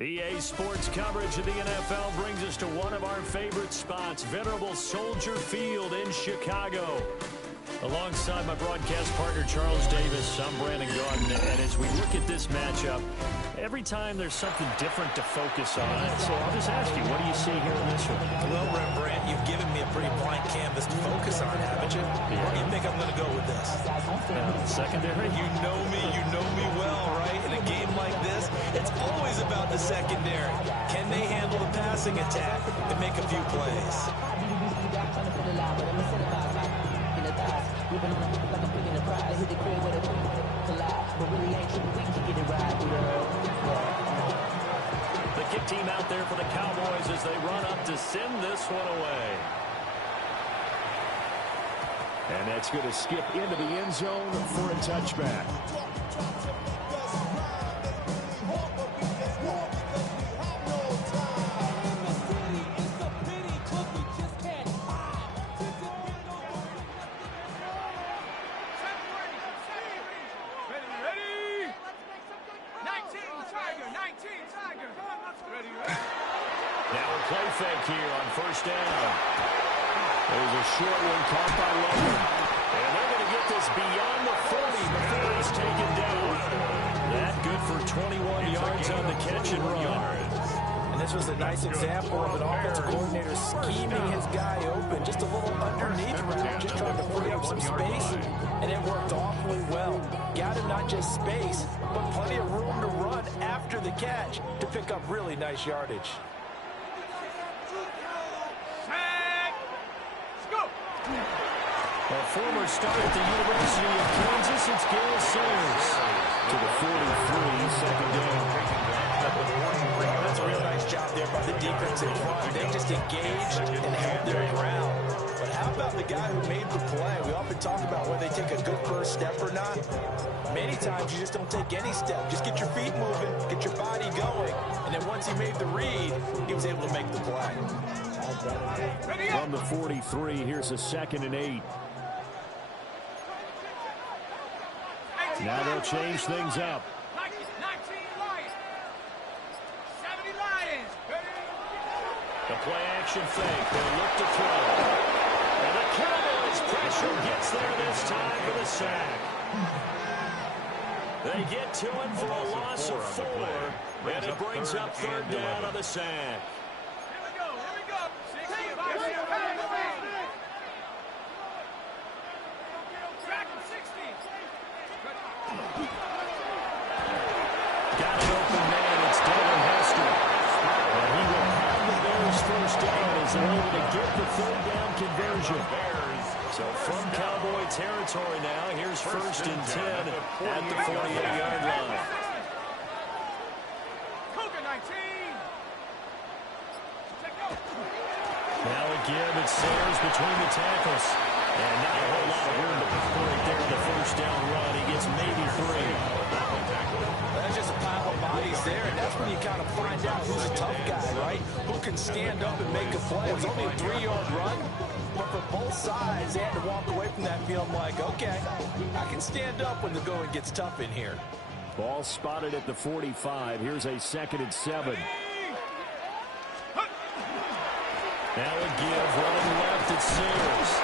EA Sports coverage of the NFL brings us to one of our favorite spots, venerable Soldier Field in Chicago. Alongside my broadcast partner, Charles Davis, I'm Brandon Gaudin, and as we look at this matchup, every time there's something different to focus on. So I'll just ask you, what do you see here in this one? Well, Rembrandt, you've given me a pretty blank canvas to focus on, haven't you? Yeah. Where do you think I'm going to go with this? Secondary? You know me well, right? In a game like this, it's always about the secondary. Can they handle the passing attack and make a few plays? The kick team out there for the Cowboys as they run up to send this one away. And that's going to skip into the end zone for a touchback. Play fake here on first down. There's a short one caught by Logan. And they're going to get this beyond the 40 before it's taken down. That good for 21 yards on the catch and run. And this was a nice example of an offensive coordinator scheming his guy open. Just a little underneath route, just trying to free up some space. And it worked awfully well. Got him not just space, but plenty of room to run after the catch to pick up really nice yardage. A former star at the University of Kansas, it's Gale Sayers to the 43, second down. That's a real nice job there by the defensive front. They just engaged and held their ground. But how about the guy who made the play? We often talk about whether they take a good first step or not. Many times you just don't take any step. Just get your feet moving, get your body going. And then once he made the read, he was able to make the play. From the 43, here's a 2nd and 8. Now they'll change things up. 19 Lions. 70 Lions. The play action fake. They look to throw. And the Cowboys pressure gets there this time for the sack. They get to it for a loss of 4. And it brings up 3rd down on the sack. Here we go. 60, 5, track him 60. Got an open man. It's Devin Hester. And he will have the Bears first down as they're able to get the 3rd down conversion. So from Cowboy territory now, here's 1st and 10 at the 48-yard line. Cougar 19. Now a give. It's Sayers between the tackles. And not a whole lot of room to operate there on the first down run. He gets maybe 3. That's just a pile of bodies there, and that's when you kind of find out who's a tough guy, right? Who can stand up and make a play. It was only a 3-yard run, but for both sides, they had to walk away from that feeling like, okay, I can stand up when the going gets tough in here. Ball spotted at the 45. Here's a 2nd and 7. Now a give, running left, it's Sayers.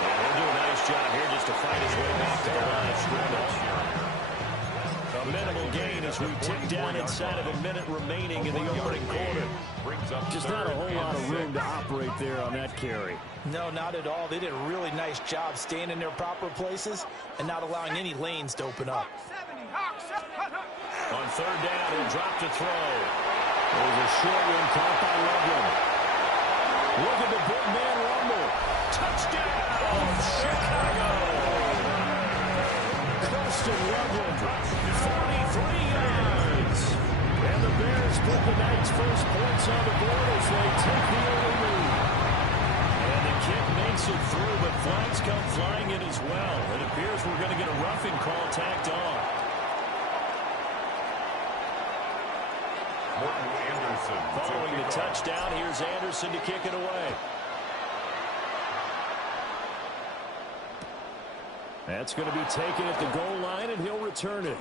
And he'll do a nice job here just to fight his way back to the line of scrimmage. A minimal gain as we tick down inside of a minute remaining in the opening quarter. Just not a whole lot of room to operate there on that carry. No, not at all. They did a really nice job staying in their proper places and not allowing any lanes to open up. On 3rd down, he'll drop to throw. There's a short one caught by Loveland. Look at the big man rumble. Touchdown, Chicago! Preston Loveland, 43 yards. And the Bears put the night's first points on the board as they take the early lead. And the kick makes it through, but flags come flying in as well. It appears we're going to get a roughing call tacked on. Following the touchdown, here's Anderson to kick it away. That's going to be taken at the goal line, and he'll return it.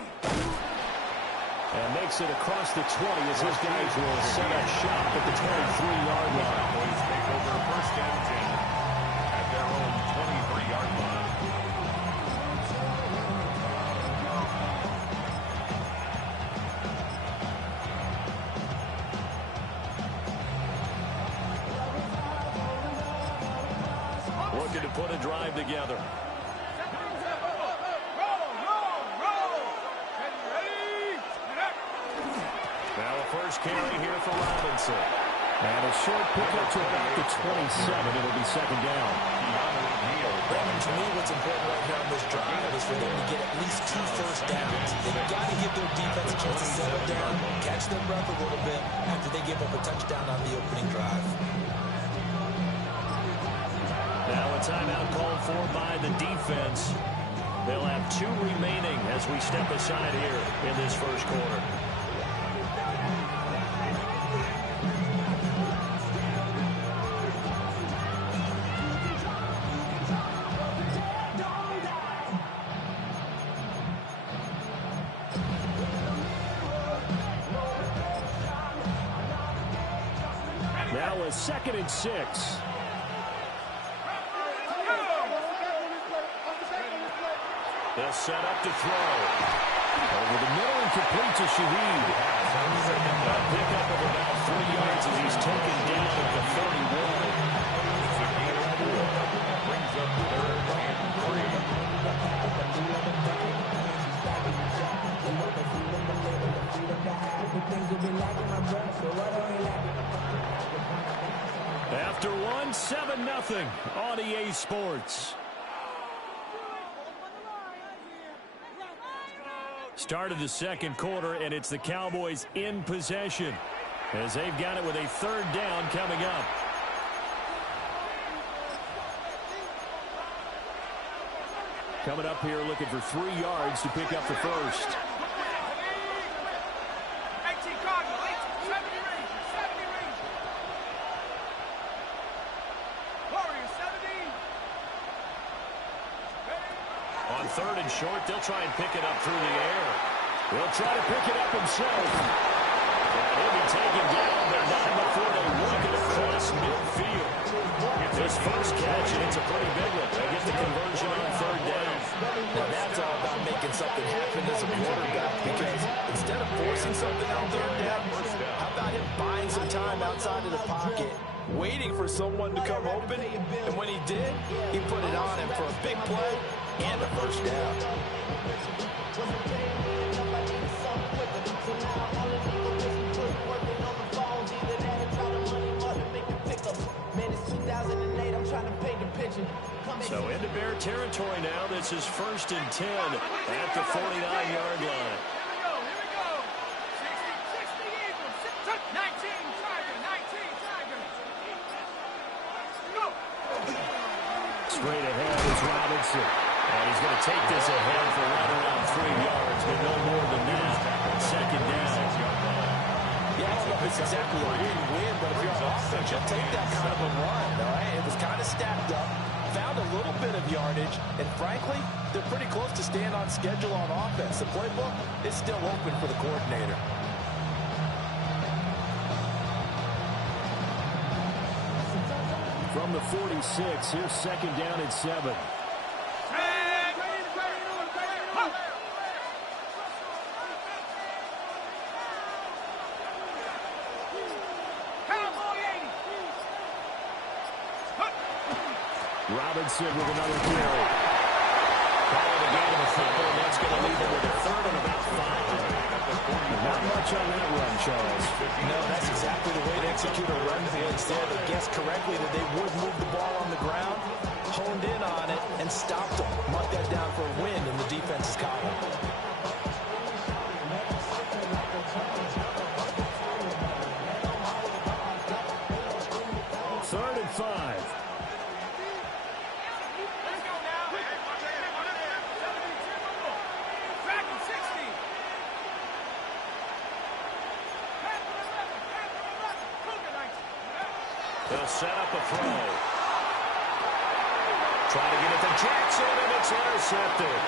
And makes it across the 20 as his guys will set up shop at the 23-yard line. Cowboys take over first and 10 at their own 23-yard line. Looking to put a drive together. Now the first carry here for Robinson. And a short pickup to about the 27. It'll be second down. Brandon, to me, what's important right here on this drive is for them to get at least 2 first downs. They've got to give their defense a chance to settle down, catch their breath a little bit after they give up a touchdown on the opening drive. Now a timeout called for by the defense. They'll have 2 remaining as we step aside here in this first quarter. Now a 2nd and 6. They'll set up to throw. Over the middle and complete to Shaheed. A pickup of about 3 yards as he's taken down at the 31. Brings up 3rd and 3. After 1, 7-0 on EA Sports. Start of the second quarter, and it's the Cowboys in possession as they've got it with a 3rd down coming up. Coming up here looking for 3 yards to pick up the first. 18 Cardinals, 70 Rangers, 70 Rangers. Warriors, 70. On 3rd and short, they'll try and pick it up through the air. He'll try to pick it up himself. And he'll be taken down, but not before they work it across midfield. This first catch, and it's a pretty big one. They get the conversion on 3rd down. Now that's all about making something happen as a quarterback, because instead of forcing something on 3rd down, how about him buying some time outside of the pocket, waiting for someone to come open, and when he did, he put it on him for a big play and a first down. So into Bear territory now. This is 1st and 10 at the 49-yard line. Here we go. 60 Eagles, 19 Tiger. Go. Straight ahead is Robinson. And he's going to take this ahead for right around 3 yards, but no more than that. 2nd down. Yeah, I don't know if it's exactly a win-win, but if you're on offense, you'll take that kind of a run, all right? It was kind of stacked up, found a little bit of yardage, and frankly, they're pretty close to staying on schedule on offense. The playbook is still open for the coordinator. From the 46, here's 2nd down and 7. Robinson with another carry. Call it a game of football. That's going to leave them with a 3rd and about 5. Not much on that run, Charles. No, that's exactly the way to execute a run blitz there. They guessed correctly that they would move the ball on the ground, honed in on it, and stopped them. Marked that down for a win in the defense's column. Third and 5. They'll set up a throw. Try to get it to Jackson, and it's intercepted.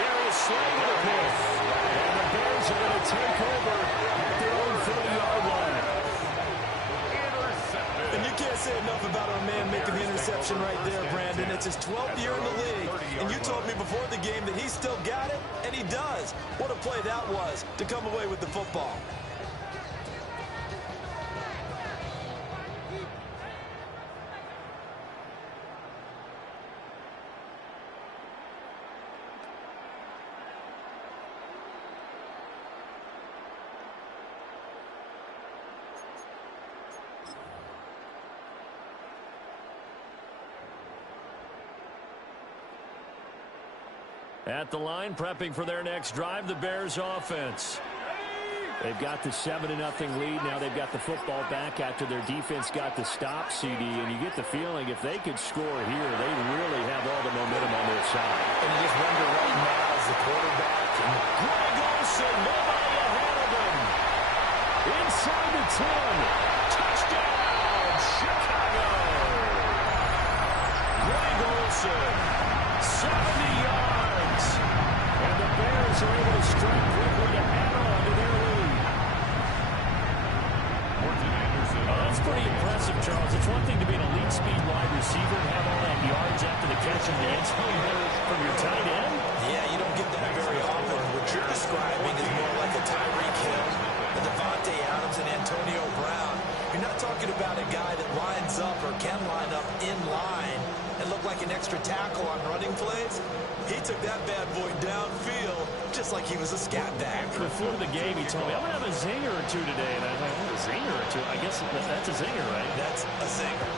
Darius Slay with a pick. And the Bears are going to take over at their own 30-yard line. And you can't say enough about our man making the interception right there, Brandon. It's his 12th year in the league, and you told me before the game that he still got it, and he does. What a play that was to come away with the football. At the line, prepping for their next drive, the Bears offense. They've got the 7-0 lead. Now they've got the football back after their defense got the stop, CD. And you get the feeling if they could score here, they really have all the momentum on their side. And you just wonder right now as the quarterback. Greg Olsen, nobody ahead of him. Inside the 10. Touchdown, Chicago. Greg Olsen, 70 yards. And the Bears are able to strike quickly to add on to their lead. That's pretty impressive, Charles. It's one thing to be an elite speed wide receiver and have all that yards after the catch in the end zone from your tight end. Yeah, you don't get that very often. What you're describing is more like a Tyreek Hill, a Devontae Adams, and Antonio Brown. You're not talking about a guy that lines up or can line up in line and look like an extra tackle on running plays. He took that bad boy downfield just like he was a scat back. Before the game, he told me, I'm going to have a zinger or two today. And I was like, oh, a zinger or two? I guess that's a zinger, right? That's a zinger.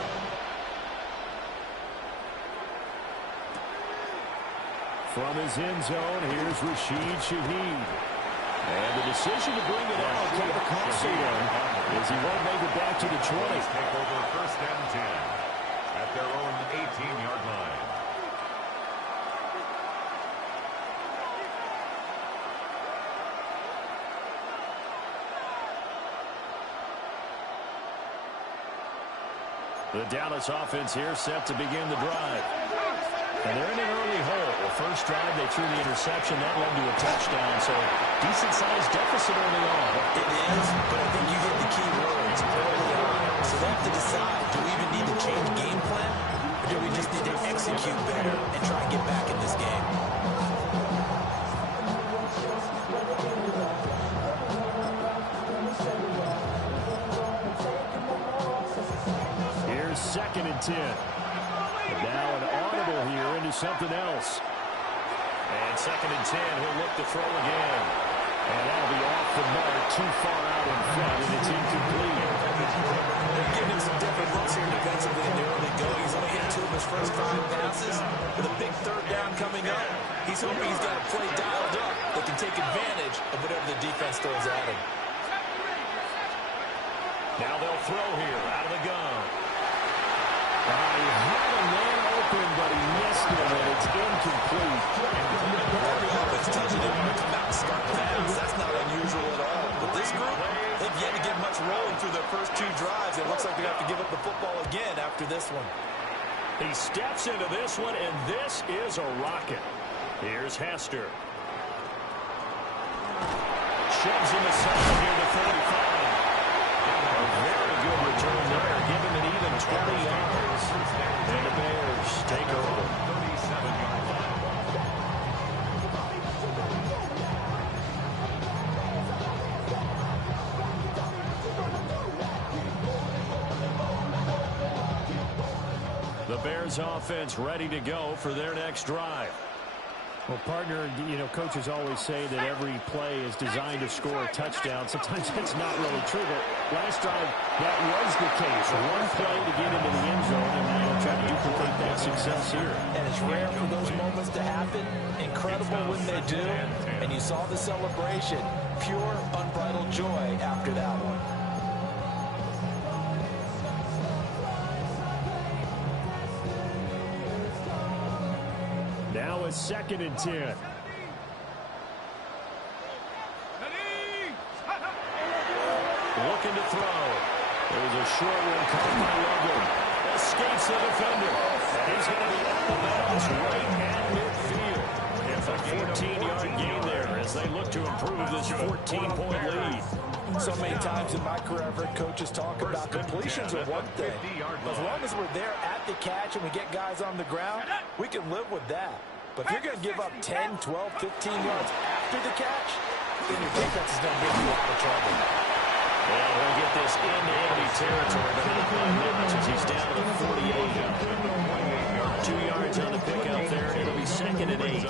From his end zone, here's Rashid Shaheed. And the decision to bring it out came to cost him as he won't make it back to the 20. Take over 1st and 10 at their own 18-yard line. The Dallas offense here set to begin the drive. And they're in an early hole. The first drive, they threw the interception. That led to a touchdown. So decent-sized deficit early on. It is, but I think you hit the key words early on. So they have to decide, do we even need to change game plan? Or do we just need to execute better and try and get back in this game? Here's 2nd and 10. And now an audible here into something else. And 2nd and 10, he'll look to throw again. And that'll be off the mark, too far out in front, and it's incomplete. They're giving him some different looks here defensively in the early going. He's only hit 2 of his first 5 passes. With a big 3rd down coming up, he's hoping he's got a play dialed up that can take advantage of whatever the defense throws at him. Now they'll throw here out of the gun. He had a man open, but he missed him, and it's incomplete. Every offense tells you they want to come out and start fast. That's not unusual at all. But this group, they've yet to get much rolling through their first 2 drives. It looks like they have to give up the football again after this one. He steps into this one, and this is a rocket. Here's Hester. Shoves him aside near the 45. A very good return there. Give him an even 20 yards. And the Bears take over. 37-yard line. The Bears offense ready to go for their next drive. Well, partner, you know, coaches always say that every play is designed to score a touchdown. Sometimes that's not really true, but last drive, that was the case. One play to get into the end zone, and now they'll try to duplicate that success here. And it's rare for those moments to happen. Incredible when they do. And you saw the celebration. Pure, unbridled joy after that one. Now it's 2nd and 10. Looking to throw. There's a short one caught by Loveland. Escapes the defender. And he's going to be out of bounds right at midfield. It's a 14-yard gain there as they look to improve this 14-point lead. So many times in my career, I've heard coaches talk about completions are one thing. As long as we're there at the catch and we get guys on the ground, we can live with that. But if you're going to give up 10, 12, 15 yards after the catch, then your defense is going to be in a lot of trouble. Well, he'll get this into enemy territory, but not by much as he's down to the 48. 2 yards on the pickup there. It'll be 2nd and 8.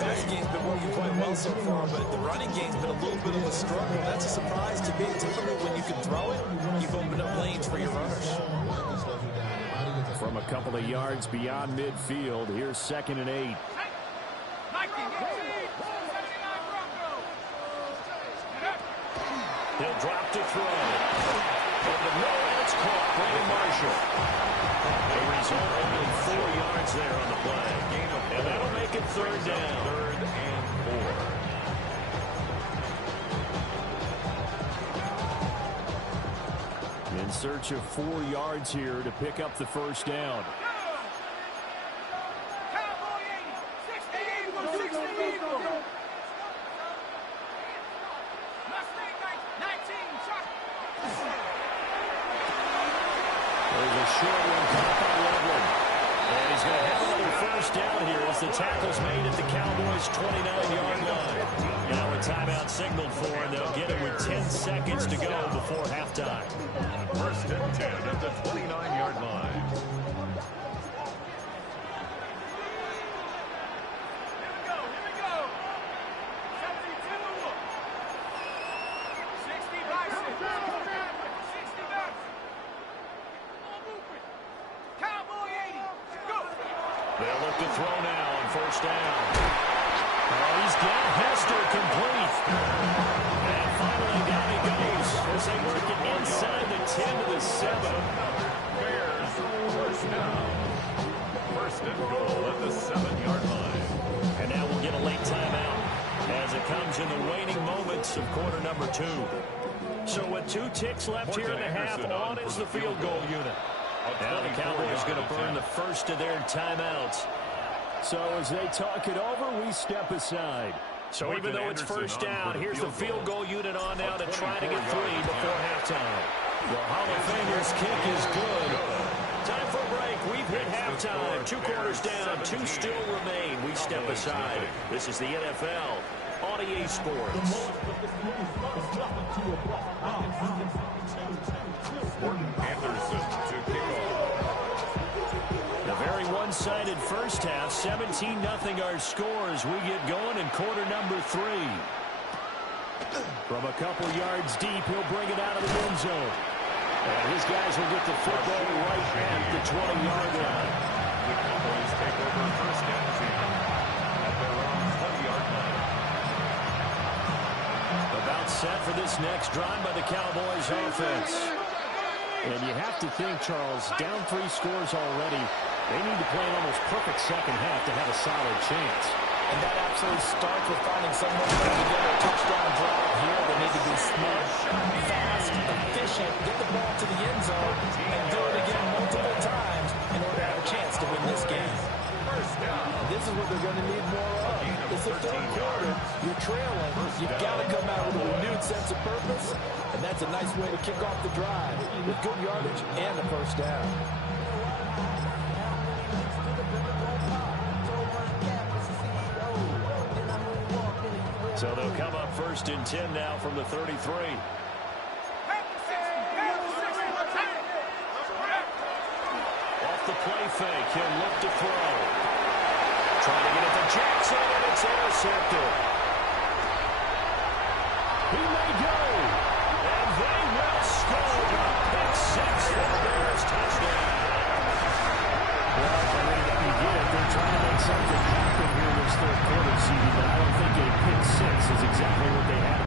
Pass game's been working quite well so far, but the running game's been a little bit of a struggle. That's a surprise to me. Typically, when you can throw it, you've opened up lanes for your runners. From a couple of yards beyond midfield, here's 2nd and 8. He'll drop to throw. Over the middle, and it's caught. Brandon Marshall. A result, only 4 yards there on the play. And that'll make it 3rd down. 3rd and 4. In search of 4 yards here to pick up the 1st down. Down here as the tackle's made at the Cowboys' 29-yard line. Now a timeout signaled for, and they'll get it with 10 seconds to go before halftime. 1st and 10 at the 29-yard line. Here we go. 72. 60 Bison. 60 Bison. All movement. Cowboy 80. Go. They'll look to throw now on 1st down. Oh, he's got Hester complete. And finally down he goes as they work it inside the 10 to the 7. Bears 1st down. 1st and goal at the 7-yard line. And now we'll get a late timeout as it comes in the waning moments of quarter number 2. So with 2 ticks left here in the half, on is the field goal unit. Now the Cowboys going to burn the first of their timeouts. So as they talk it over, we step aside. So even though it's 1st down, here's the field goal unit on now to try to get 3 before halftime. The Hall of Famer's kick is good. Time for a break. We've hit halftime. 2 quarters down, 2 still remain. We step aside. This is the NFL on EA Sports. Anderson to kick off. A very one-sided first half. 17-0 our scores. We get going in quarter number 3. From a couple yards deep, he'll bring it out of the end zone. And his guys will get the football right at the 20-yard line. The Cowboys take over 1st and 10 at their own 20-yard line. About set for this next drive by the Cowboys offense. And you have to think, Charles, down 3 scores already. They need to play an almost perfect second half to have a solid chance. And that absolutely starts with finding someone to put together a touchdown drive here. They need to be smart, fast, efficient, get the ball to the end zone, and do it again multiple times in order to have a chance to win this game. This is what they're going to need more of. It's the 3rd quarter. You're trailing. You've got to come out with a renewed sense of purpose, and that's a nice way to kick off the drive with good yardage and a 1st down. So they'll come up 1st and 10 now from the 33. Off the play fake, he'll look to throw. Trying to get it to Jackson, and it's intercepted. He may go. And they will score. Pick 6 for the Bears touchdown. Well, I mean, you get it. They're trying to make something happen here this 3rd quarter, CD, but I don't think a pick 6 is exactly what they had.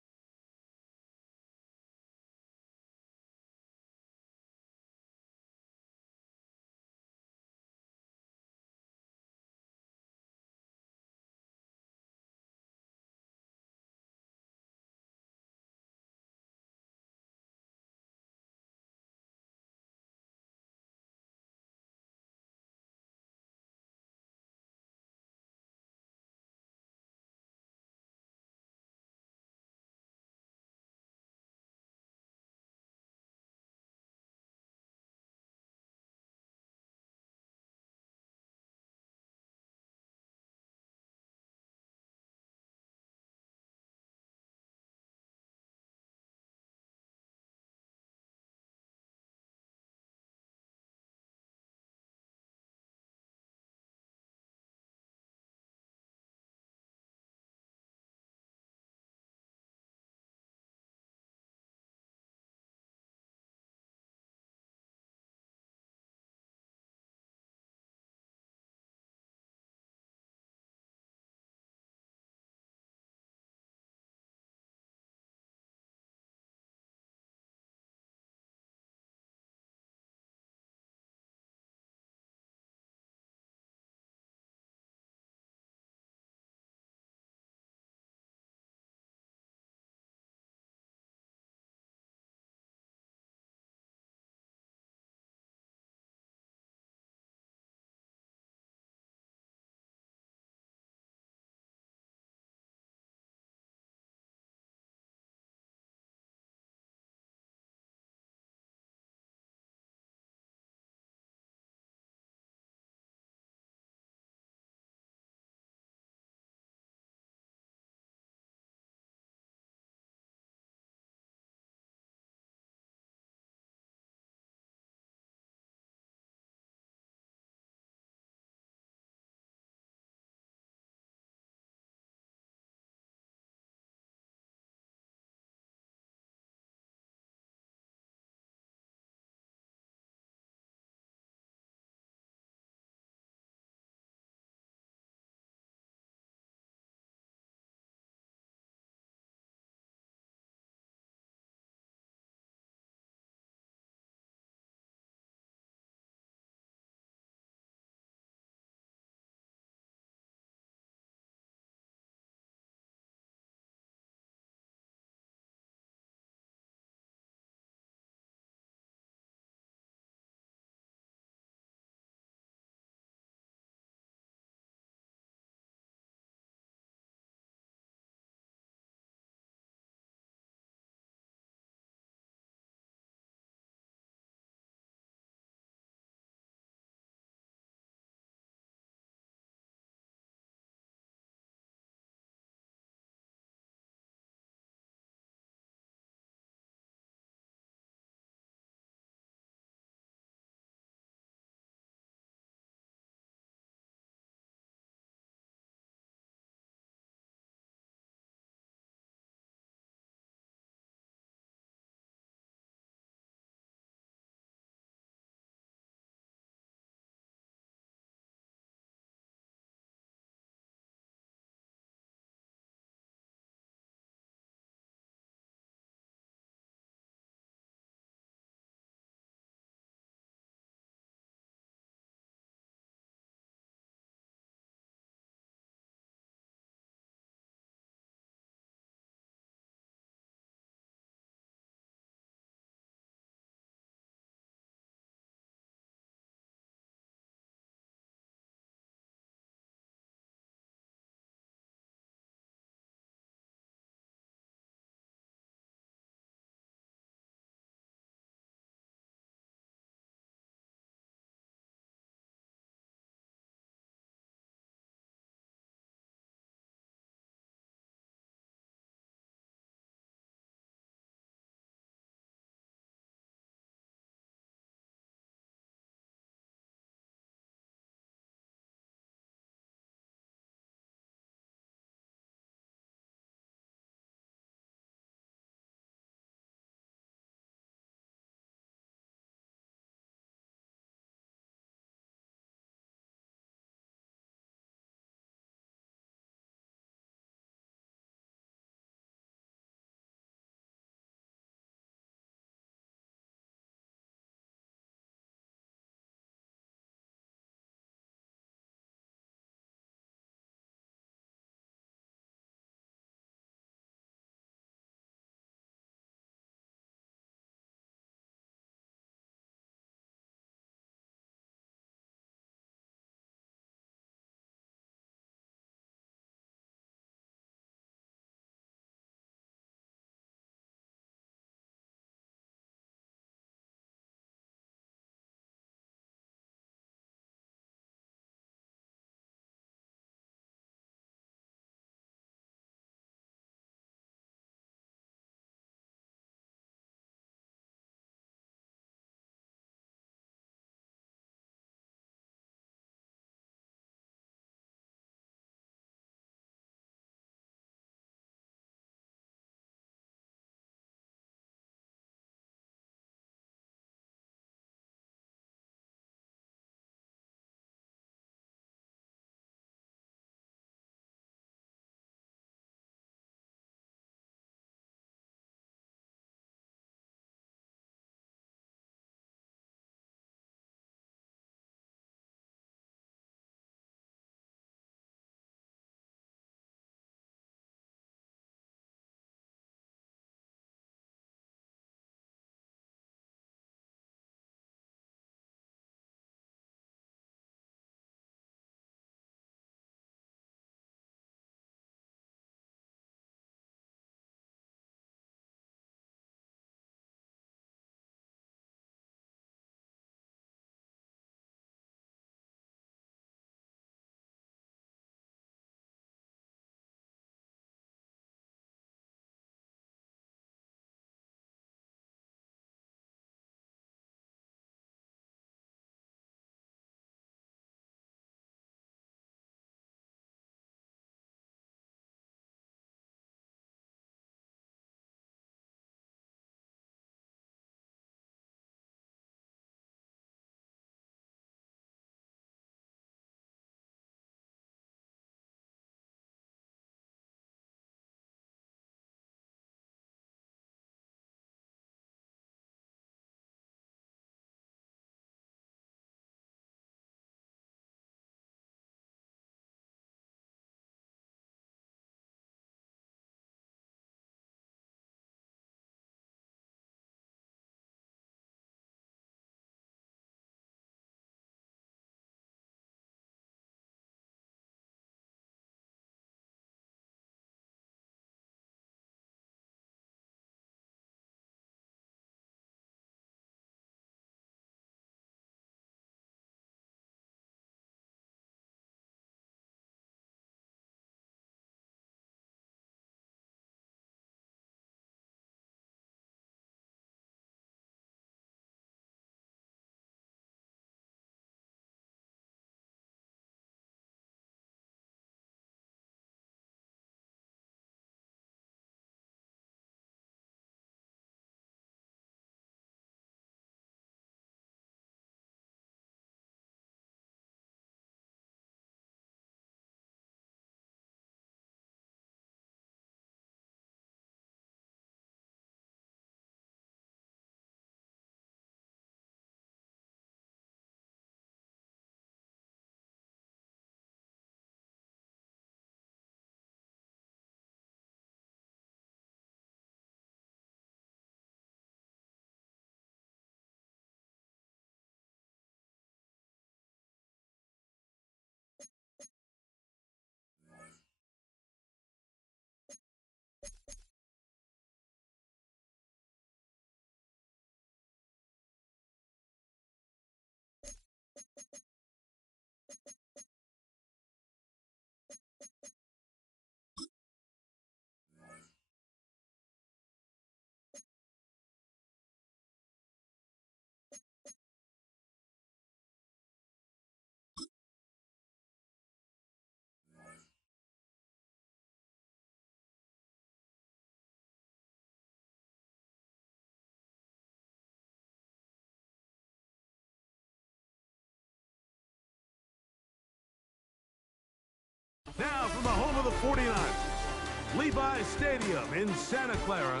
Now from the home of the 49ers, Levi's Stadium in Santa Clara,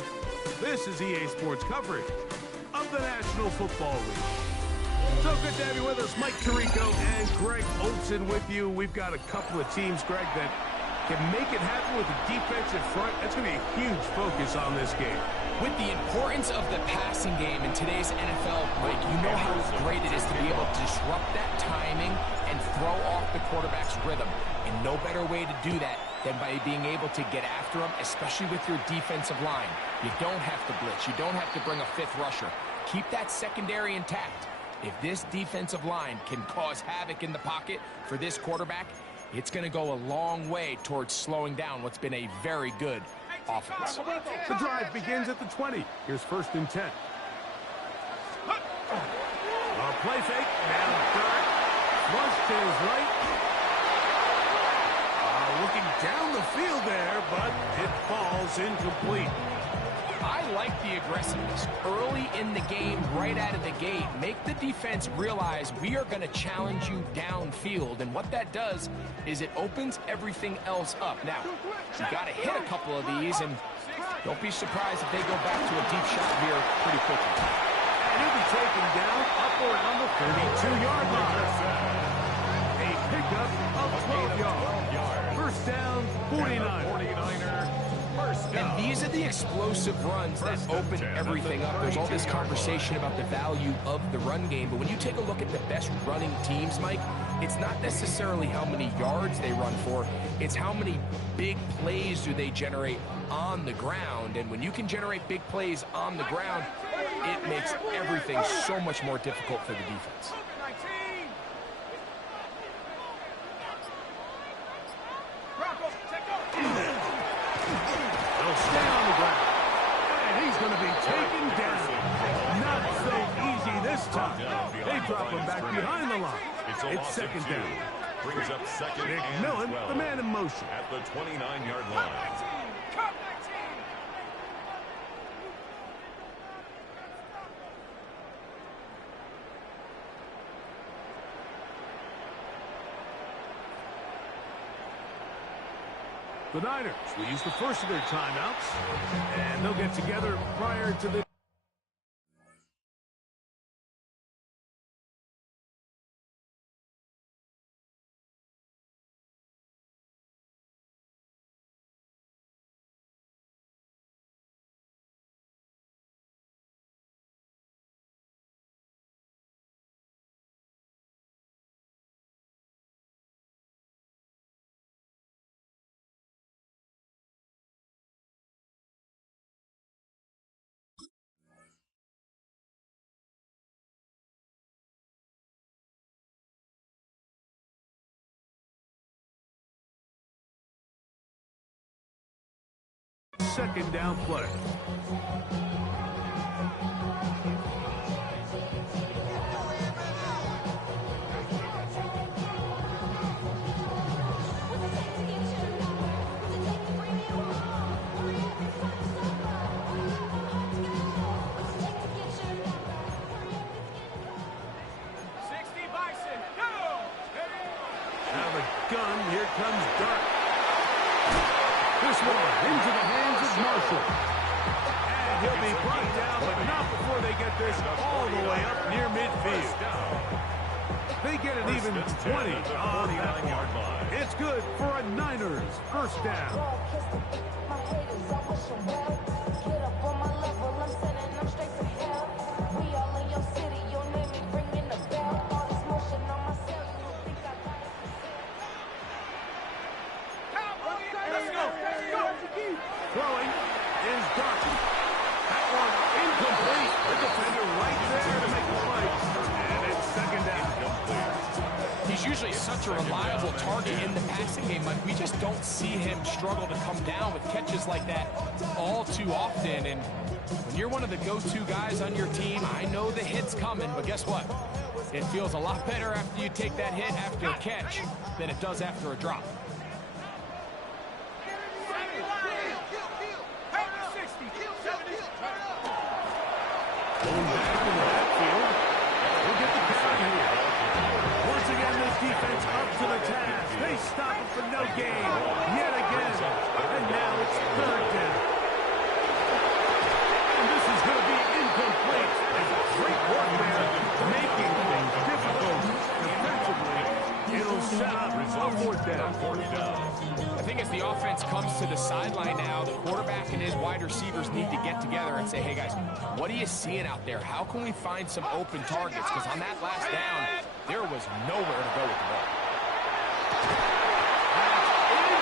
this is EA Sports coverage of the National Football League. So good to have you with us. Mike Tirico and Greg Olson with you. We've got a couple of teams, Greg, that can make it happen with the defensive front. That's going to be a huge focus on this game. With the importance of the passing game in today's NFL, Mike, you know how great it is to be able to disrupt that timing and throw off the quarterback's rhythm. And no better way to do that than by being able to get after them, especially with your defensive line. You don't have to blitz. You don't have to bring a fifth rusher. Keep that secondary intact. If this defensive line can cause havoc in the pocket for this quarterback, it's going to go a long way towards slowing down what's been a very good offense. The drive begins at the 20. Here's 1st and 10. A play fake. Now Dirk. Flush to his right. Looking down the field there, but it falls incomplete. I like the aggressiveness early in the game, right out of the gate. Make the defense realize we are going to challenge you downfield, and what that does is it opens everything else up. Now, you got to hit a couple of these, and don't be surprised if they go back to a deep shot here pretty quickly. And he'll be taken down up around the 32-yard line. A pickup of 12 yards. 1st down, 49er. First down. And these are the explosive runs that open everything up. There's all this conversation about the value of the run game, but when you take a look at the best running teams, Mike, it's not necessarily how many yards they run for, it's how many big plays do they generate on the ground. And when you can generate big plays on the ground, it makes everything so much more difficult for the defense. Stay on the ground. And he's going to be taken down. Not so easy this time. They drop him back behind the line. It's 2nd down. Brings up 2nd and McMillan, 12 the man in motion. at the 29-yard line. The Niners will use the first of their timeouts, and they'll get together prior to the... Second down play. Now the gun, here comes Dirk. This one into the hands of Marshall. And he'll be brought down, but not before they get this all the way up near midfield. They get an even 20 on that one. It's good for a Niners first down. Throwing is Dark. That one incomplete. The defender right there to make the play. And it's 2nd down. He's usually such a reliable target in the passing game, but we just don't see him struggle to come down with catches like that all too often. And when you're one of the go-to guys on your team, I know the hit's coming, but guess what? It feels a lot better after you take that hit after a catch than it does after a drop. Going back in the backfield. We'll get the carry here. Once again, this defense up to the task. They stop it for no the game yet again. And now it's third down. And this is going to be incomplete. Great work there, making things difficult defensively. It'll set up a fourth down. I think as the offense comes to the sideline now, the quarterback and his wide receivers need to get together and say, hey guys, what are you seeing out there? How can we find some open targets? Because on that last down, there was nowhere to go with the ball.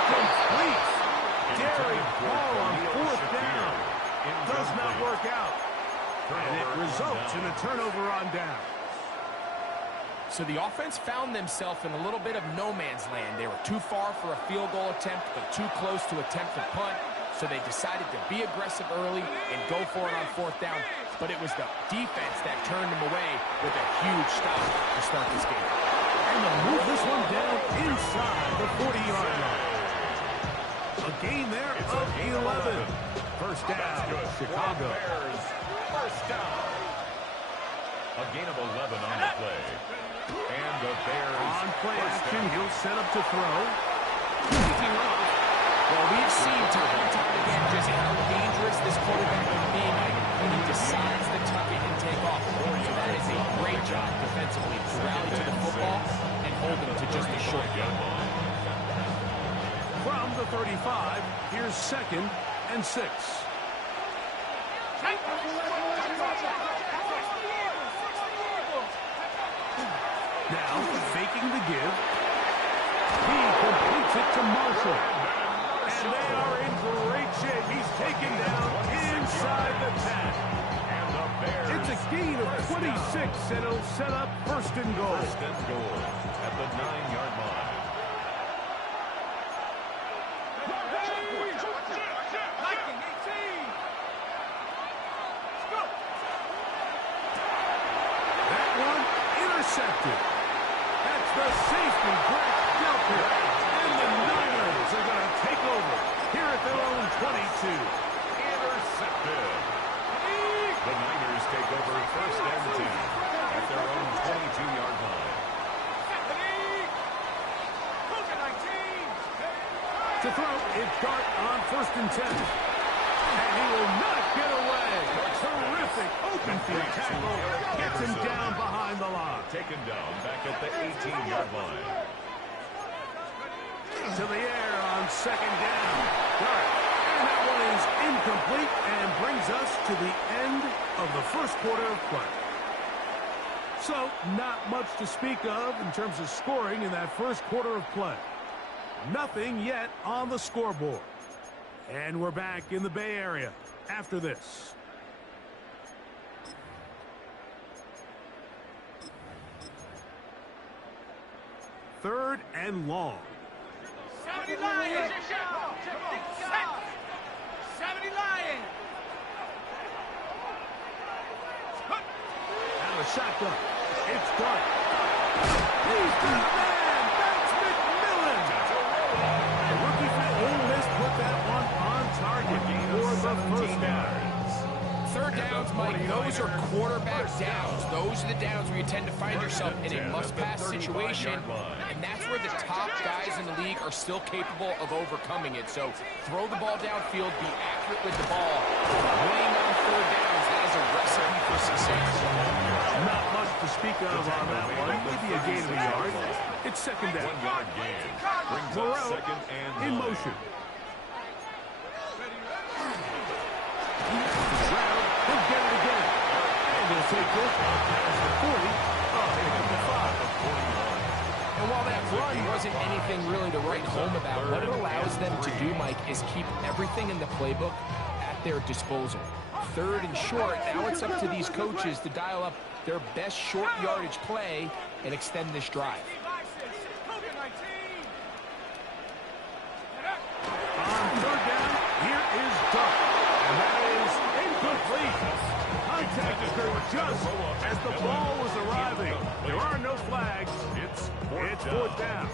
Incomplete. Daring ball on fourth down. Does not work out. And it results in a turnover on down. So the offense found themselves in a little bit of no man's land. They were too far for a field goal attempt, but too close to attempt a punt. So they decided to be aggressive early and go for it on fourth down. But it was the defense that turned them away with a huge stop to start this game. And they'll move this one down inside the 40-yard line. A gain there of 11. First down, Chicago. First down. A gain of 11 on the play. And the Bears on play action, he'll set up to throw. Well, we've seen time and time again just how dangerous this quarterback can be when he decides to tuck it and take off. So that is a great job defensively to rally to the football and hold him to just a short game. From the 35, here's 2nd and 6. Now, faking the give. He completes it to Marshall. And they are in great shape. He's taken down inside the 10. It's a gain of 26, and it'll set up first and goal. First and goal at the 9-yard line. That one intercepted. That's the safety, Brett Delpit. And the Niners are going to take over here at their own 22. Intercepted. The Niners take over first and 10 at their own 22-yard line. To throw, it's Dart on first and 10. And he will not get away. Terrific open field tackle. Gets him down behind the line. Taken down back at the 18-yard line. To the air on second down. Dart. And that one is incomplete and brings us to the end of the first quarter of play. So, not much to speak of in terms of scoring in that first quarter of play. Nothing yet on the scoreboard. And we're back in the Bay Area after this. Third and long. 70 Lions! 70 Lions! Out of shotgun. It's done. He's got a man. That's McMillan. The rookie from Ole Miss put that one on target for the first down. Third downs, Mike, those are quarterback downs. Those are the downs where you tend to find yourself in a must-pass situation, and that's where the top guys in the league are still capable of overcoming it. So throw the ball downfield, be accurate with the ball. Winning on third downs, that is a recipe for success. Not much to speak of on that one. Maybe a gain of a yard. It's second down. 1-yard gain. Brings up Morrell second and in 9. motion. He'll get it again. And he'll take this past the 40 into the 5. And while that run wasn't anything really to write home about, what it allows them to do, Mike, is keep everything in the playbook at their disposal. Third and short, now it's up to these coaches to dial up their best short yardage play and extend this drive. On third down, here is Duck. And that is incomplete. Contact occurred just as the ball was arriving. There are no flags. It's fourth down.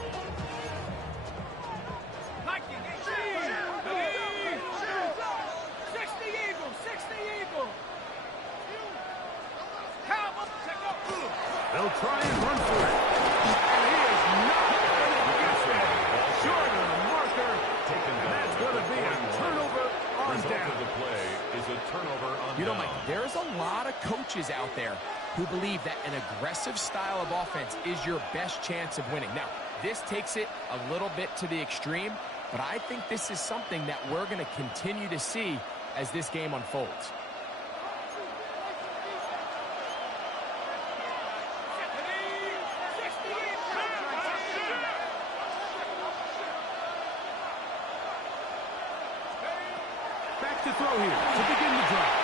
They'll try and run for it. And he is not going to get there. Short of down. The play is a turnover on You know, down. Mike, there's a lot of coaches out there who believe that an aggressive style of offense is your best chance of winning. Now, this takes it a little bit to the extreme, but I think this is something that we're going to continue to see as this game unfolds. Back to throw here to begin the drive.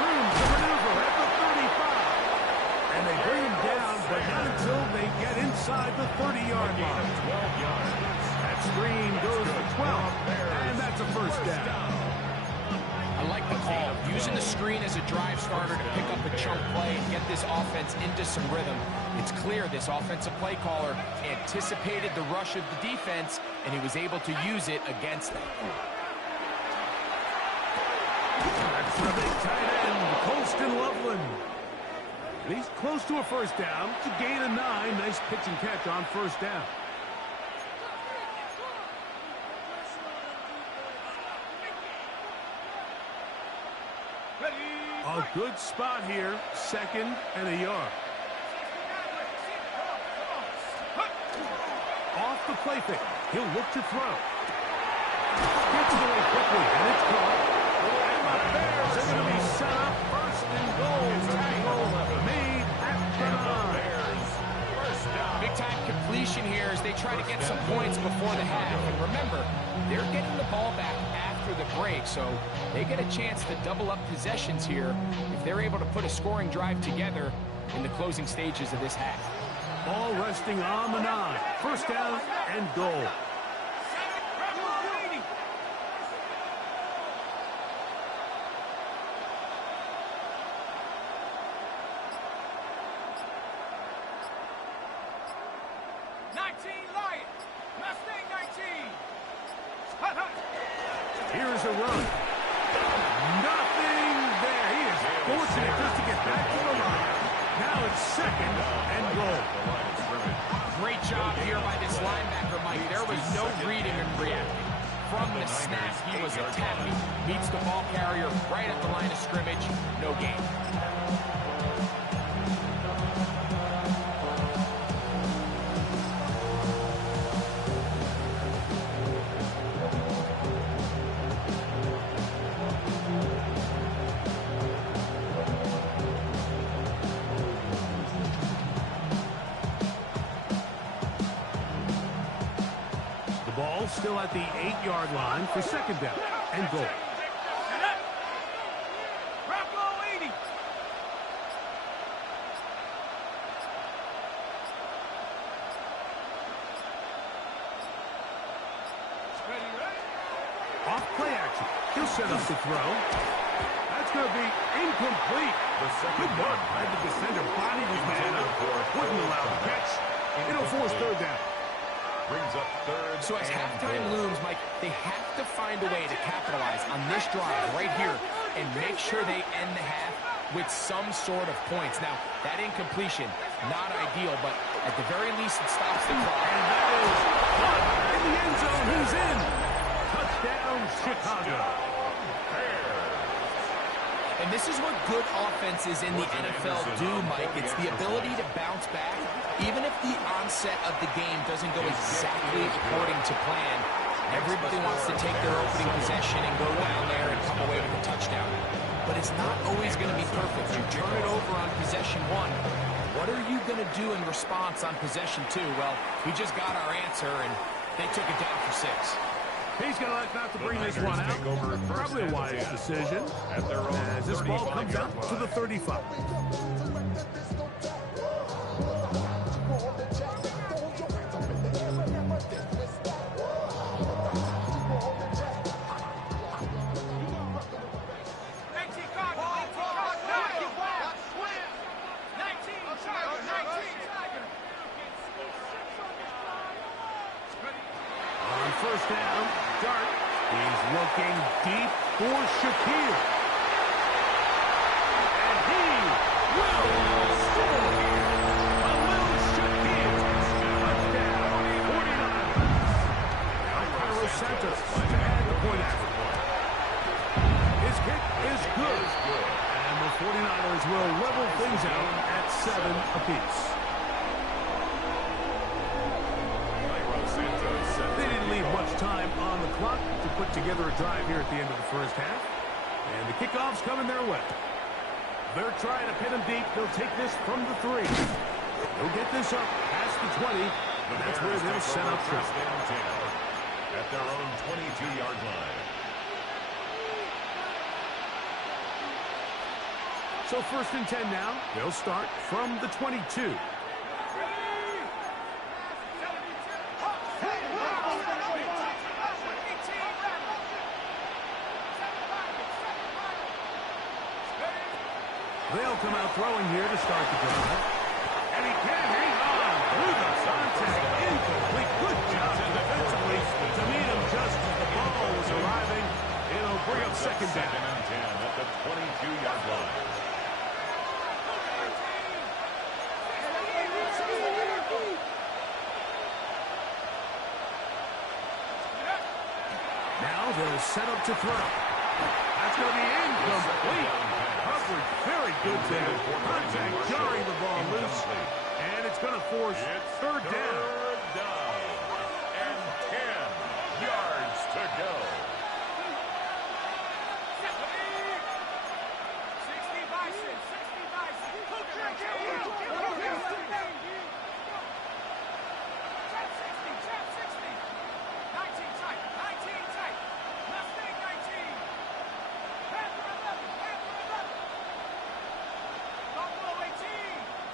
Room to maneuver at the 35. And they bring him down, but not until they get inside the 30-yard line. 12 yards. That screen goes for 12, and that's a first down. I like the call. Using the screen as a drive starter to pick up a chunk play and get this offense into some rhythm. It's clear this offensive play caller anticipated the rush of the defense, and he was able to use it against them. That's the big tight end, Colston Loveland. He's close to a first down. It's a gain of 9. Nice pitch and catch on first down. A good spot here. 2nd and a yard. Off the play fake. He'll look to throw. Gets it away quickly, and it's caught. And the Bears are going to be set up 1st and goal. Tackle made at the 9. Big time completion here as they try to get some points before the half. And remember, they're getting the ball back after the break, so they get a chance to double up possessions here if they're able to put a scoring drive together in the closing stages of this half. Ball resting on the 9. First down and goal. Here's a run. Nothing there. He is fortunate just to get back to the line. Now it's 2nd and goal. Great job here by this linebacker, Mike. There was no reading and reacting. From the snap, he was attacking. Meets the ball carrier right at the line of scrimmage. No gain. Still at the 8-yard line for 2nd down and goal. Off play action. He'll set up the throw. That's going to be incomplete. Good work by the defender. Body was man up. Wouldn't allow the catch. It'll force 3rd down. Brings up 3rd. So as halftime looms, Mike, they have to find a way to capitalize on this drive right here and make sure they end the half with some sort of points. Now, that incompletion, not ideal, but at the very least, it stops the clock. And that is caught in the end zone. He's in. Touchdown, Chicago. And this is what good offenses in the NFL do, Mike. It's the ability to bounce back, even if the onset of the game doesn't go exactly according to plan. Everybody wants to take their opening possession and go down there and come away with a touchdown. But it's not always going to be perfect. You turn it over on possession 1. What are you going to do in response on possession 2? Well, we just got our answer, and they took it down for 6. He's going to like not to bring this one out. Probably a wise decision. As this ball comes out to the 35. On first down, Dart. He's looking deep for Shaquille. And he will score. A little Shaquille. Touchdown, 49. Now Cairo Santos to add the point after. is good. And the 49ers will level things out at 7 apiece. They didn't leave much time on the clock to put together a drive here at the end of the first half. And the kickoff's coming their way. They're trying to pin him deep. They'll take this from the 3. They'll get this up past the 20. And that's where they'll set up shop. At their own 22-yard line. So 1st and 10 now. They'll start from the 22. They'll come out throwing here to start the drive. And he can hang on through the contact. Incomplete. Good job defensively to meet him just as the ball was arriving. It'll bring up 2nd down. 2nd and 10 at the 22-yard line. Now they'll set up to throw. That's going to be incomplete. Coverage very good there. Contact jarring the ball loose. And it's going to force 3rd down. And 10 yards to go. 60 Bison, 60 Bison. Trap 60. 19 tight, 19 tight. Mustang 19. Panther 11, Panther 11. Buffalo 18.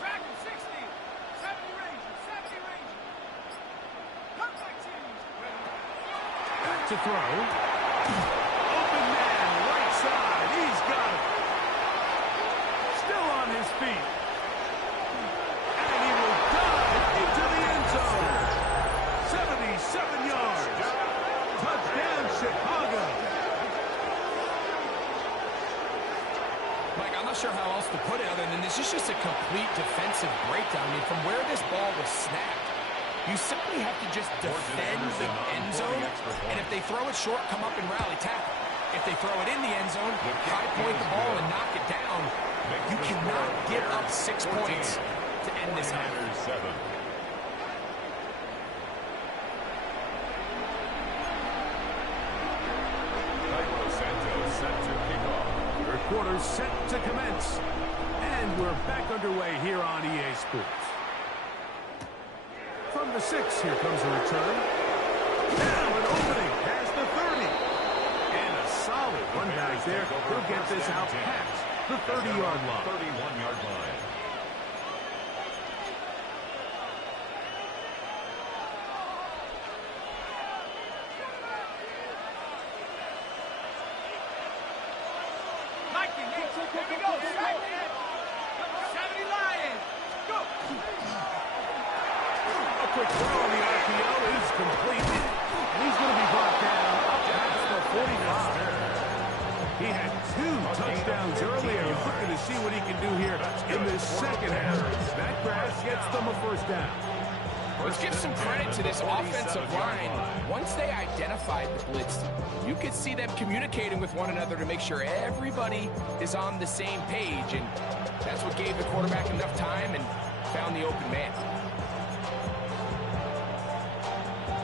Dragon 60. 70 Rangers, 70 Rangers. Cut 19. Back to throw. Open man, right side. He's got it. Still on his feet. And he will dive into the end zone. 77 yards. Touchdown, Chicago. Mike, I'm not sure how else to put it other than this is just a complete defensive breakdown. I mean, from where this ball was snapped, you simply have to just defend the end zone, and if they throw it short, come up and rally tackle. If they throw it in the end zone, high point the ball and knock it down. You cannot give up 6 points to end this half. 7. Set to kick off. 3rd quarter set to commence. And we're back underway here on EA Sports. From the 6, here comes a return. Now an opening past the 30. And a solid run back there. He'll get this out past the 30-yard line. 31-yard line. Here we go. 70 Lions. Go. A quick throw on the RPO is complete. He's going to be brought down up past the 45. He had 2 touchdowns earlier. He's looking to see what he can do here in this 2nd half. That grab gets them a 1st down. Let's give some credit to this offensive line. Once they identified the blitz, you could see them communicating with one another to make sure everybody is on the same page, and that's what gave the quarterback enough time and found the open man.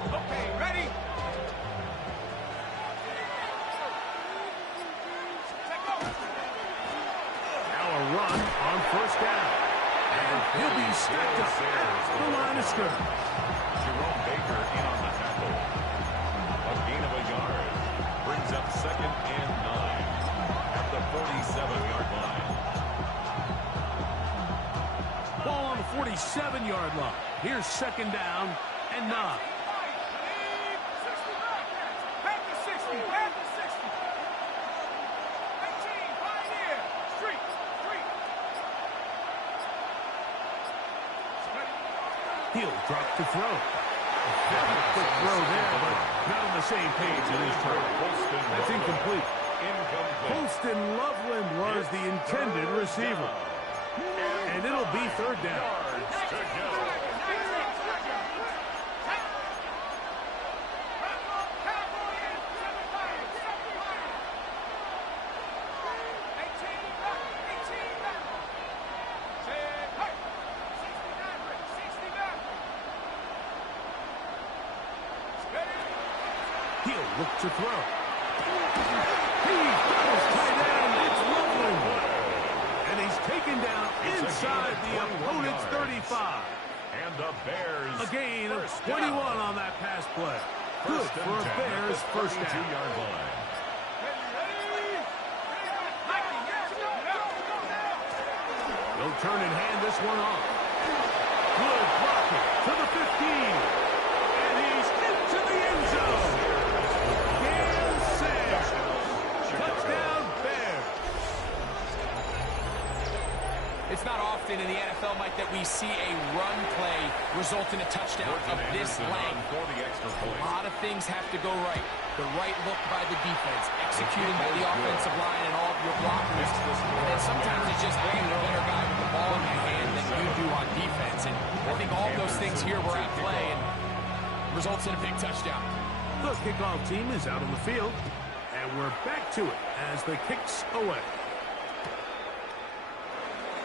Okay, ready? Now a run on 1st down. And he'll be stacked up at the line of scrimmage. Jerome Baker in on the tackle. A gain of a yard. Brings up 2nd and 9 at the 47-yard line. Ball on the 47-yard line. Here's 2nd down and 9. 19, Pioneer. Street. He'll drop to throw. Very quick throw there, but not on the same page in his turn. That's incomplete. Holston Loveland was the intended receiver. And it'll be 3rd down. look to throw. He's got his tight end. It's Loveland. And he's taken down inside the opponent's 35. And the Bears. A gain of 21 on that pass play. Good for a Bears first down. 32-yard line. They'll turn and hand this one off. Good blocking to the 15. And he's into the end zone. Gail Sayers. Touchdown, Bears. It's not often in the NFL, Mike, that we see a run play result in a touchdown of this length. A lot of things have to go right. The right look by the defense, executing by the offensive line and all of your blockers. And then sometimes it's just having a better guy with the ball in your hand than you do on defense. And I think all of those things here were at play and results in a big touchdown. The kickoff team is out on the field, and we're back to it as the kick's away.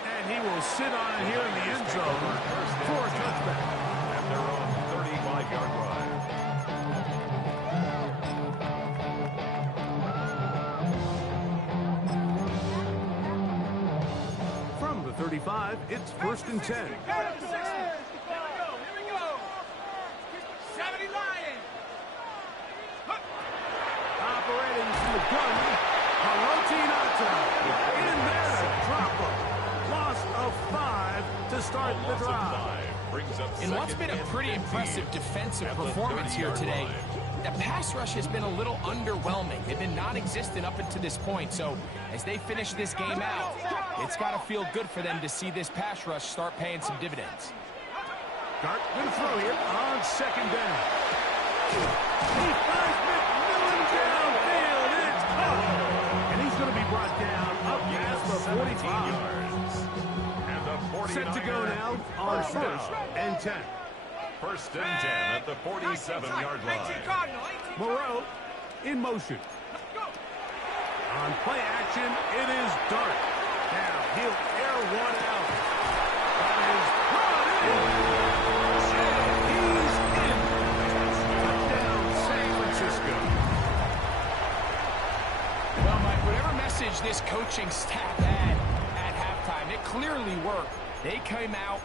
And he will sit on it here in the end zone for a touchback. At their own 35-yard line. From the 35, it's 1st and 10. Here we go. 70 Lions. Operating from the gun, Harotinata. In there to drop him. Loss of 5 to start the drive. In what's been a pretty impressive defensive performance here today, the pass rush has been a little underwhelming. They've been non-existent up until this point, so as they finish this game out, it's got to feel good for them to see this pass rush start paying some dividends. Dart going to throw here on 2nd down. He finds McMillan downfield. It's caught. And he's going to be brought down up past the 45. Set to go now on 1st and 10. 1st and 10 at the 47-yard line. Moreau in motion. On play action, it is Dart. Now he'll air one out. That is brought in. He's in. Touchdown, San Francisco. Well, Mike, whatever message this coaching staff had at halftime, it clearly worked. They came out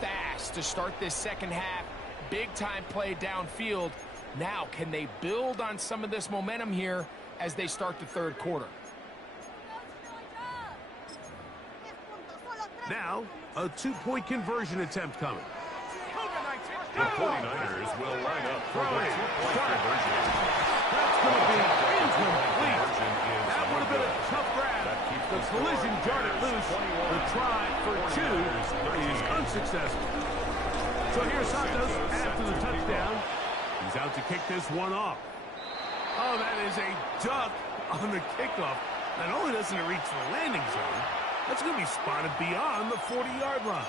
fast to start this second half. Big-time play downfield. Now, can they build on some of this momentum here as they start the third quarter? Now, a 2-point conversion attempt coming. The 49ers will line up for the 2-point conversion. That's going to be incomplete. That would have been a tough grab. The collision jarred it loose. The try for 2 is unsuccessful. So here's Santos after the touchdown. He's out to kick this one off. Oh, that is a duck on the kickoff. Not only doesn't it reach the landing zone, that's going to be spotted beyond the 40-yard line.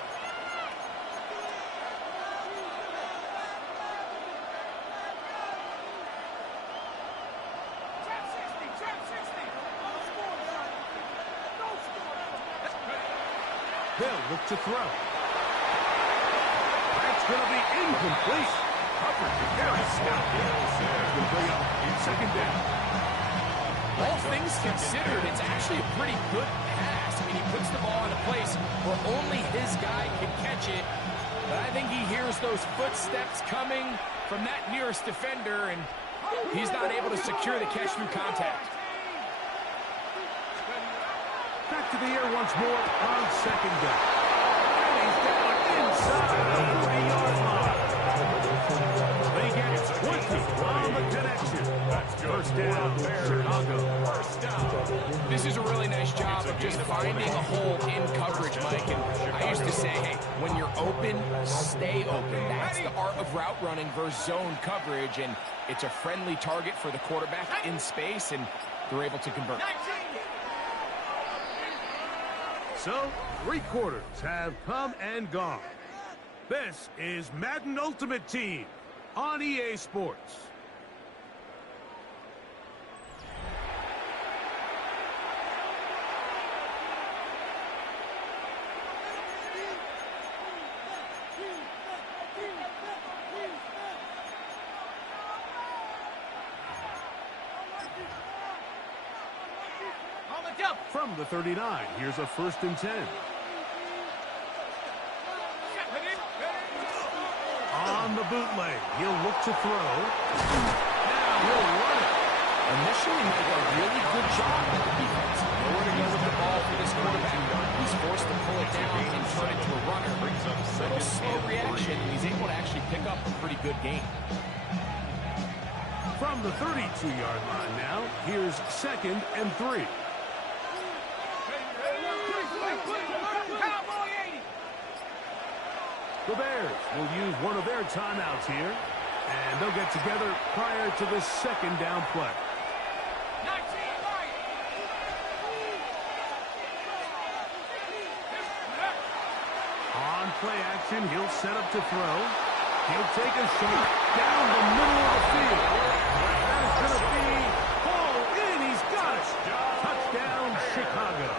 They'll look to throw. That's going to be incomplete. Coverage very stout. Going to bring up 2nd down. All things considered, it's actually a pretty good pass. I mean, he puts the ball in a place where only his guy can catch it. But I think he hears those footsteps coming from that nearest defender, and he's not able to secure the catch through contact. Back to the air once more on 2nd down. And he's down inside the 40-yard line. They get 20 on the connection. First down, Chicago. This is a really nice job of just finding a hole in coverage, Mike. And I used to say, hey, when you're open, stay open. That's the art of route running versus zone coverage. And it's a friendly target for the quarterback in space, and they're able to convert. So, 3 quarters have come and gone. This is Madden Ultimate Team on EA Sports. From the 39, here's a 1st and 10. On the bootleg, he'll look to throw. Now he'll run it. Initially made a really good job with the defense. Nowhere to go with the ball for this quarterback. He's forced to pull it down and turn it to a runner. Little slow reaction, and he's able to actually pick up a pretty good game. From the 32-yard line now, here's 2nd and 3. The Bears will use one of their timeouts here, and they'll get together prior to the 2nd down play. On play action, he'll set up to throw. He'll take a shot down the middle of the field. That is going to be hauled in. He's got it. Touchdown, Chicago.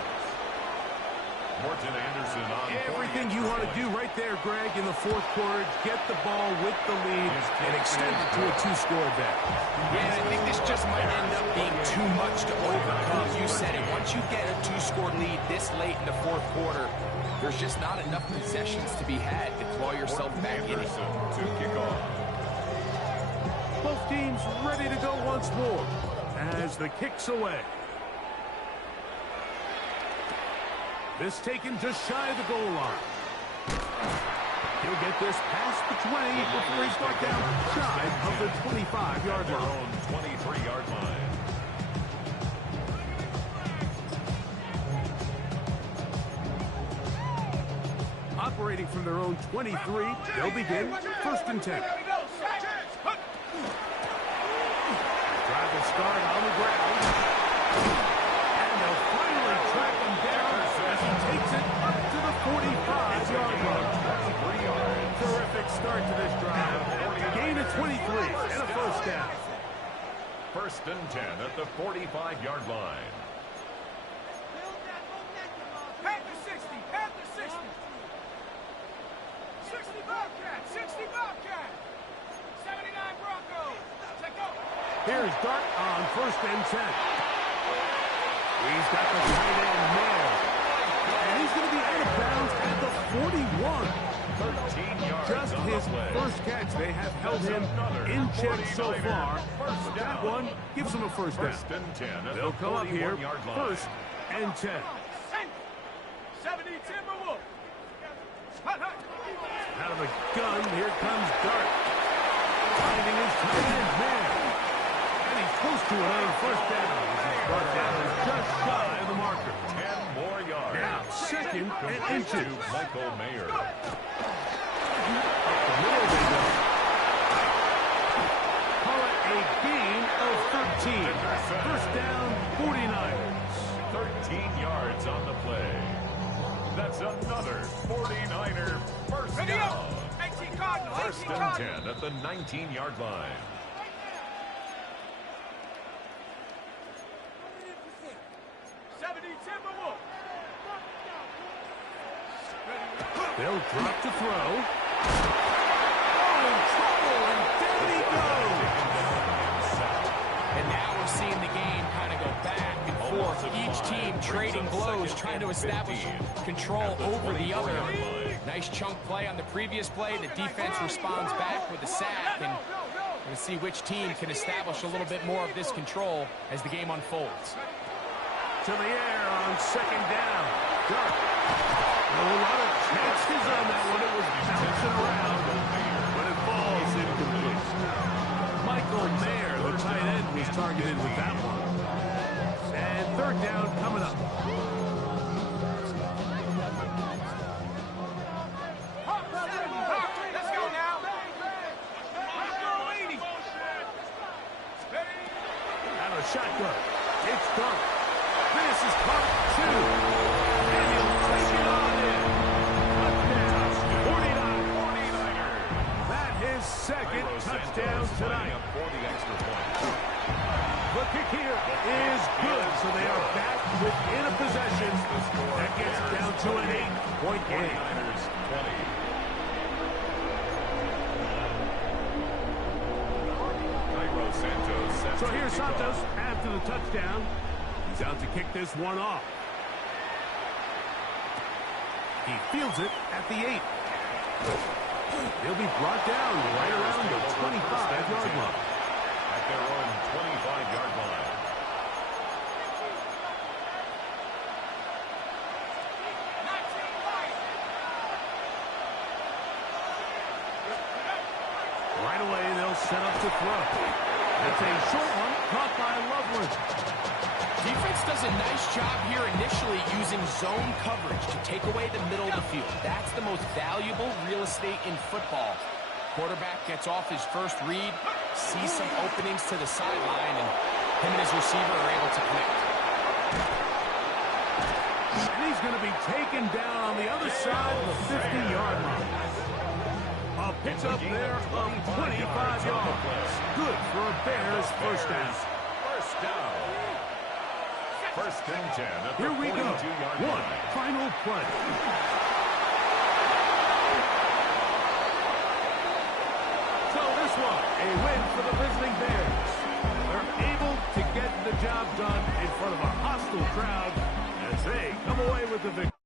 Morton Anderson on Everything you want to do right there, Greg, in the 4th quarter, get the ball with the lead and extend it to a 2-score advantage. Yeah, and I think this just might end up being too much to overcome. You said it. Once you get a 2-score lead this late in the 4th quarter, there's just not enough possessions to be had to claw yourself back in it. To kick off. Both teams ready to go once more as the kick's away. This taken just shy of the goal line. He'll get this past the 20 before he's brought down shy of the 25-yard Their line. own 23-yard line. Operating from their own 23, they'll begin 1st and 10. Drive the start on the ground. And they'll finally track him down as he takes it up to the 45-yard line. Terrific start to this drive. Gain of 23 and a 1st down. 1st and 10 at the 45-yard line. Panther 60, Panther 60. 60 Bobcat, 60 Bobcat. 79 Broncos. Take over. Here's Dart on 1st and 10. He's got the tight end there. And he's going to be out of bounds at the 41. 13 yards Just on his the play. 1st catch. They have held him in check so far. But that one gives him a 1st down. 1st and 10 at They'll the come up here 41-yard line. 1st and 10. 70 Timberwolves. Hut, hut. Out of the gun, here comes Dart. Finding his tight end man. And he's close to another 1st down. He's brought down just shy of the marker. 10 more yards. Now, 2nd and inches. Michael Mayer. Up the middle they go. Call it a gain of 13. 1st down, 49ers. 13 yards on the play. That's another 49er 1st Ready down. up. 18 Cardinal, 1st 18 and Cardinal. 10 at the 19-yard line. 70 Timberwolves. They'll drop to throw. Oh, in trouble, and down he goes. And now we're seeing the game kind of go back and forth. Each team trading blows, trying to establish control over the other. Nice chunk play on the previous play. The defense responds back with a sack, and we're going to see which team can establish a little bit more of this control as the game unfolds. To the air on 2nd down. Dart. A lot of chances on that one. It was bouncing around, but it falls incomplete. Michael Mayer, the tight end, was targeted with that one. And 3rd down coming up. Let's go now. Out of shotgun. It's Dart. This is part 2. And he'll take it on in. Touchdown. 49. That his 2nd touchdown tonight. For the extra point. The kick here is good, so they are back within a possession. That gets down to an 8-point game. 49ers 20. So here's Santos after the touchdown. He's out to kick this one off. He fields it at the 8. He'll be brought down right around the 25-yard line. At their own 25-yard line. Right away, they'll set up to throw. It's a short one caught by Loveland. Defense does a nice job here initially using zone coverage to take away the middle of the field. That's the most valuable real estate in football. Quarterback gets off his first read, sees some openings to the sideline, and him and his receiver are able to connect. And he's going to be taken down on the other side of the 50-yard line. A pitch up there of 25 yards. Good for a Bears first down. First down. First and 10 at the Here we go. 42-yard One line. final play. So this one, a win for the visiting Bears. They're able to get the job done in front of a hostile crowd as they come away with the victory.